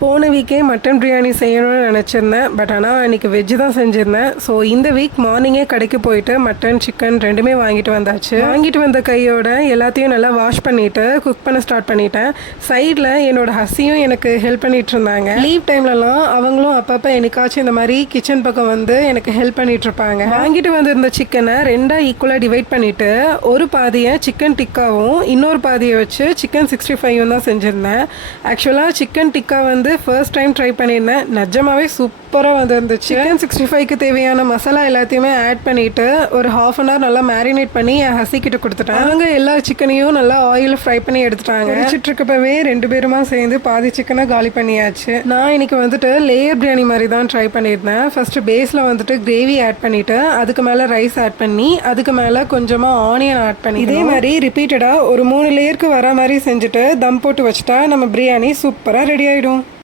போன வீக்கே மட்டன் பிரியாணி செய்யணும்னு நினச்சிருந்தேன். பட் ஆனால் இன்றைக்கி வெஜ்ஜு தான் செஞ்சுருந்தேன். ஸோ இந்த வீக் மார்னிங்கே கடைக்கு போயிட்டு மட்டன் சிக்கன் ரெண்டுமே வாங்கிட்டு வந்தாச்சு. வாங்கிட்டு வந்த கையோட எல்லாத்தையும் நல்லா வாஷ் பண்ணிவிட்டு குக் பண்ண ஸ்டார்ட் பண்ணிட்டேன். சைடில் என்னோட ஹஸ்ஸியும் எனக்கு ஹெல்ப் பண்ணிகிட்டு இருந்தாங்க. லீவ் டைம்லலாம் அவங்களும் அப்பப்போ என்னைக்காச்சும் இந்த மாதிரி கிச்சன் பக்கம் வந்து எனக்கு ஹெல்ப் பண்ணிகிட்டு இருப்பாங்க. வாங்கிட்டு வந்திருந்த சிக்கனை ரெண்டாக ஈக்குவலாக டிவைட் பண்ணிவிட்டு ஒரு பாதியை சிக்கன் டிக்காவும் இன்னொரு பாதியை வச்சு சிக்கன் 65 தான் செஞ்சுருந்தேன். ஆக்சுவலாக சிக்கன் டிக்கா வந்து ஃபர்ஸ்ட் டைம் ட்ரை பண்ணியிருந்தேன். நிஜமாவே சூப்பராக வந்துருந்துச்சு. சிக்கன் 65க்கு தேவையான மசாலா எல்லாத்தையுமே ஆட் பண்ணிவிட்டு ஒரு ½ அன் ஹவர் நல்லா மேரினேட் பண்ணி என் ஹஸ்ஸிக்கிட்ட கொடுத்துட்டேன். அவங்க எல்லா சிக்கனையும் நல்லா ஆயிலில் ஃப்ரை பண்ணி எடுத்துட்டாங்க. வச்சுட்டு இருக்கப்பவே 2 பேருமா சேர்ந்து பாதி சிக்கனை காலி பண்ணியாச்சு. நான் இன்னைக்கு வந்துட்டு லேயர் பிரியாணி மாதிரி தான் ட்ரை பண்ணியிருந்தேன். ஃபர்ஸ்ட் பேஸில் வந்துட்டு கிரேவி ஆட் பண்ணிவிட்டு அதுக்கு மேலே ரைஸ் ஆட் பண்ணி அதுக்கு மேலே கொஞ்சமாக ஆனியன் ஆட் பண்ணி இதே மாதிரி ரிப்பீட்டடாக ஒரு 3 லேயருக்கு வர மாதிரி செஞ்சுட்டு தம் போட்டு வச்சுட்டா நம்ம பிரியாணி சூப்பராக ரெடி ஆகிடும்.